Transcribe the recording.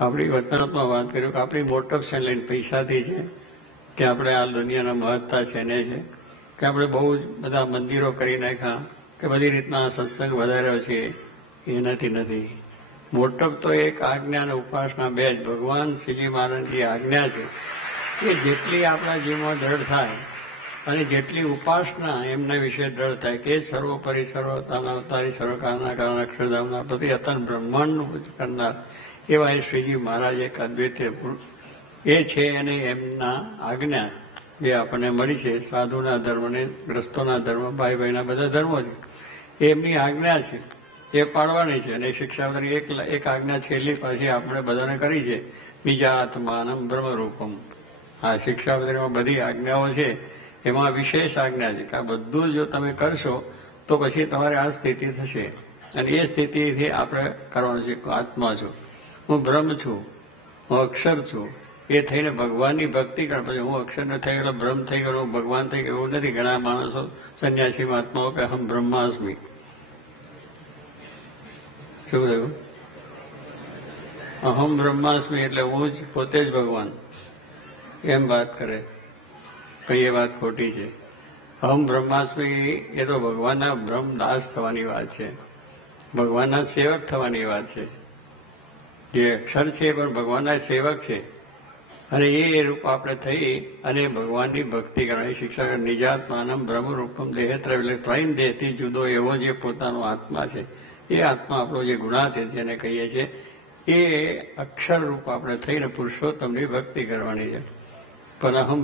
આપણી વતનાત્મા વાત કર્યું કે આપણી મોટપ છે લઈને પૈસાથી છે કે આપણે આ દુનિયાના મહત્તા છે ને છે કે આપણે બહુ જ બધા મંદિરો કરી નાખ્યા કે બધી રીતના સત્સંગ વધાર્યો છે એનાથી નથી. મોટપ તો એક આજ્ઞા અને ઉપાસના બે જ. ભગવાન શ્રીજી મહારાજની આજ્ઞા છે કે જેટલી આપણા જીવનમાં દ્રઢ થાય અને જેટલી ઉપાસના એમના વિશે દ્રઢ થાય કે સર્વોપરી સર્વતાના અવતારી સર્વકારના કારણ અક્ષરધામના પ્રતિ અતન બ્રહ્માંડનું કરનાર એવા એ શ્રીજી મહારાજ એક અદ્વૈતીય એ છે. અને એમના આજ્ઞા જે આપણને મળી છે સાધુના ધર્મ ને ગ્રસ્તોના ધર્મ ભાઈ ભાઈના બધા ધર્મો છે એમની આજ્ઞા છે એ પાડવાની છે. અને શિક્ષાવતરી એક આજ્ઞા છેલ્લી પાછી આપણે બધાને કરી છે બીજા આત્માનમ બ્રહ્મરૂપમ. આ શિક્ષાવતરીમાં બધી આજ્ઞાઓ છે એમાં વિશેષ આજ્ઞા છે કે આ બધું જો તમે કરશો તો પછી તમારે આ સ્થિતિ થશે. અને એ સ્થિતિથી આપણે કરવાનું છે આત્મા છું, હું બ્રહ્મ છું, હું અક્ષર છું એ થઈને ભગવાનની ભક્તિ કર. પછી હું અક્ષર ન થઈ ગયો બ્રહ્મ થઈ ગયો હું ભગવાન થઈ ગયો એવું નથી. ઘણા માણસો સંન્યાસી મહાત્માઓ કે હમ બ્રહ્માસ્મિ. શું થયું? અહમ બ્રહ્માસ્મિ એટલે હું જ પોતે જ ભગવાન એમ વાત કરે. કઈ એ વાત ખોટી છે. અહમ બ્રહ્માસ્મિ એ તો ભગવાનના બ્રહ્મ દાસ થવાની વાત છે, ભગવાનના સેવક થવાની વાત છે. જે અક્ષર છે પણ ભગવાનના સેવક છે. અને એ રૂપ આપણે થઈ અને ભગવાનની ભક્તિ કરવાની શિક્ષા. નિજાત્માનમ બ્રહ્મરૂપમ દેહત્ર એટલે ત્રણ દેહથી જુદો એવો જે પોતાનો આત્મા છે એ આત્મા આપણો જે ગુણાતીત જેને કહીએ છીએ એ અક્ષર રૂપ આપણે થઈને પુરુષોત્તમની ભક્તિ કરવાની છે. પણ અહમ